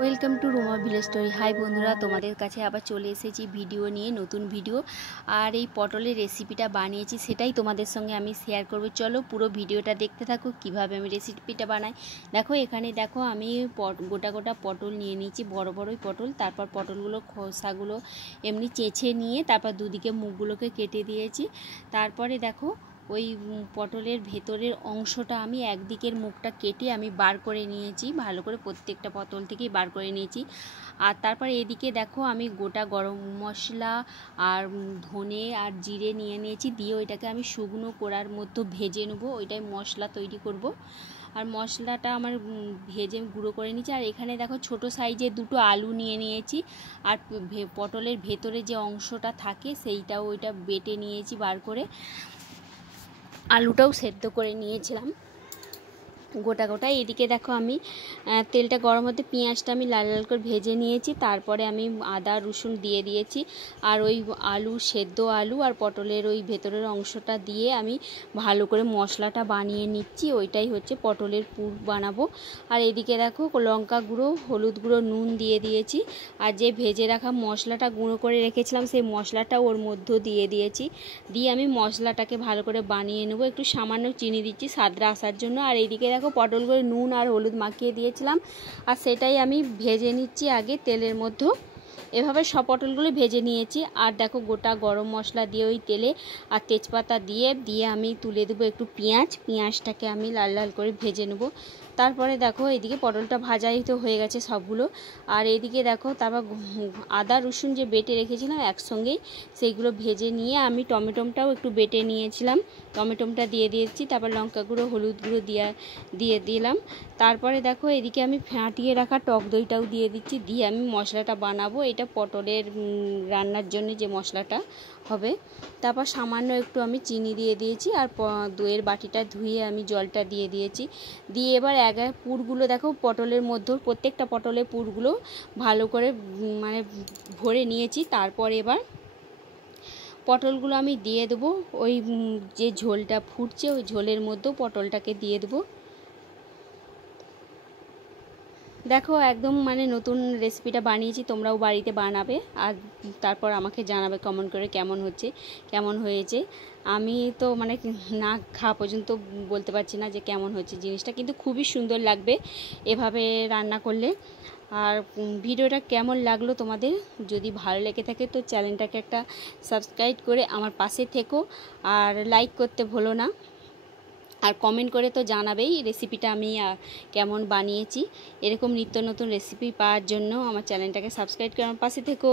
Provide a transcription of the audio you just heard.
Welcome to Roma village story. Hi বন্ধুরা, তোমাদের কাছে আবার চলে এসেছি ভিডিও নিয়ে, নতুন ভিডিও। আর এই পটলের রেসিপিটা বানিয়েছি, সেটাই তোমাদের সঙ্গে আমি শেয়ার করব। চলো পুরো ভিডিওটা দেখতে থাকো কিভাবে আমি রেসিপিটা বানাই। দেখো এখানে দেখো আমি গোটা গোটা পটল নিয়ে নিয়েছি, বড় বড়ই পটল। তারপর পটলগুলো খোসাগুলো এমনি চেঁচে নিয়ে তারপর দুদিকে মুখগুলোকে কেটে দিয়েছি। তারপরে দেখো ওই পটলের ভেতরের অংশটা আমি একদিকের মুখটা কেটে আমি বার করে নিয়েছি, ভালো করে প্রত্যেকটা পটল থেকেই বার করে নিয়েছি। আর তারপর এদিকে দেখো আমি গোটা গরম মশলা আর ধনে আর জিরে নিয়ে নিয়েছি, দিয়ে ওইটাকে আমি শুকনো কড়ার মধ্যে ভেজে নেবো, ওইটাই মশলা তৈরি করব। আর মশলাটা আমার ভেজে গুঁড়ো করে নিয়েছি। আর এখানে দেখো ছোট সাইজের দুটো আলু নিয়ে নিয়েছি, আর পটলের ভেতরে যে অংশটা থাকে সেইটাও ওইটা বেটে নিয়েছি বার করে। আলুটাও সেদ্ধ করে নিয়েছিলাম গোটা গোটা। এদিকে দেখো আমি তেলটা গরম হতে পেঁয়াজটা আমি লাল লাল করে ভেজে নিয়েছি, তারপরে আমি আদা রসুন দিয়ে দিয়েছি। আর ওই সেদ্ধ আলু আর পটলের ওই ভেতরের অংশটা দিয়ে আমি ভালো করে মশলাটা বানিয়ে নিচ্ছি, ওইটাই হচ্ছে পটলের পুর বানাবো। আর এদিকে দেখো লঙ্কা গুঁড়ো, হলুদ গুঁড়ো, নুন দিয়ে দিয়েছি। আর যে ভেজে রাখা মশলাটা গুঁড়ো করে রেখেছিলাম সেই মশলাটা ওর মধ্যে দিয়ে দিয়েছি, দিয়ে আমি মশলাটাকে ভালো করে বানিয়ে নেবো। একটু সামান্য চিনি দিচ্ছি স্বাদটা আসার জন্য। আর এইদিকে দেখো পটলগুলো নুন আর হলুদ মাখিয়ে দিয়েছিলাম, আর সেটাই আমি ভেজে নিচ্ছি আগে তেলের মধ্যে। এভাবে সব পটলগুলো ভেজে নিয়েছি। আর দেখো গোটা গরম মশলা দিয়ে ওই তেলে আর তেজপাতা দিয়ে আমি তুলে দেবো একটু পেঁয়াজটাকে আমি লাল লাল করে ভেজে নেব। তারপরে দেখো এদিকে পটলটা ভাজাই তো হয়ে গেছে সবগুলো। আর এদিকে দেখো তারপর আদা রসুন যে বেটে রেখেছিলাম একসঙ্গেই সেইগুলো ভেজে নিয়ে আমি টমেটোটাও একটু বেটে নিয়েছিলাম, টমেটোটা দিয়ে দিয়েছি। তারপর লঙ্কা গুঁড়ো, হলুদ গুঁড়ো দিয়ে দিলাম। তারপরে দেখো এদিকে আমি ফাটিয়ে রাখা টক দইটাও দিয়ে দিচ্ছি, দিয়ে আমি মশলাটা বানাবো। এটা পটলের রান্নার জন্য যে মশলাটা হবে। তারপর সামান্য একটু আমি চিনি দিয়ে দিয়েছি, আর দইয়ের বাটিটা ধুয়ে আমি জলটা দিয়ে দিয়েছি। দিয়ে এবার পুরগুলো দেখো পটলের মধ্যে প্রত্যেকটা পটলের পুরগুলো ভালো করে মানে ভরে নিয়েছি। তারপর এবার পটলগুলো আমি দিয়ে দেবো ওই যে ঝোলটা ফুটছে ওই ঝোলের মধ্যেও পটলটাকে দিয়ে দেবো। দেখো একদম নতুন রেসিপিটা বানিয়েছি, তোমরাও বাড়িতে বানাবে আর তারপর আমাকে জানাবে কমেন্ট করে কেমন হয়েছে। আমি তো না খাওয়া পর্যন্ত বলতে পারছি না যে কেমন হয়েছে জিনিসটা, কিন্তু খুবই সুন্দর লাগবে এভাবে রান্না করলে। আর ভিডিওটা কেমন লাগলো তোমাদের, যদি ভালো লেগে থাকে তো চ্যানেলটাকে একটা সাবস্ক্রাইব করে আমার পাশে থেকো, আর লাইক করতে ভুলো না। আর কমেন্ট করে তো জানাবেই রেসিপিটা আমি কেমন বানিয়েছি। এরকম নিত্য নতুন রেসিপি পাওয়ার জন্য আমার চ্যানেলটাকে সাবস্ক্রাইব করে আমার পাশে থেকো।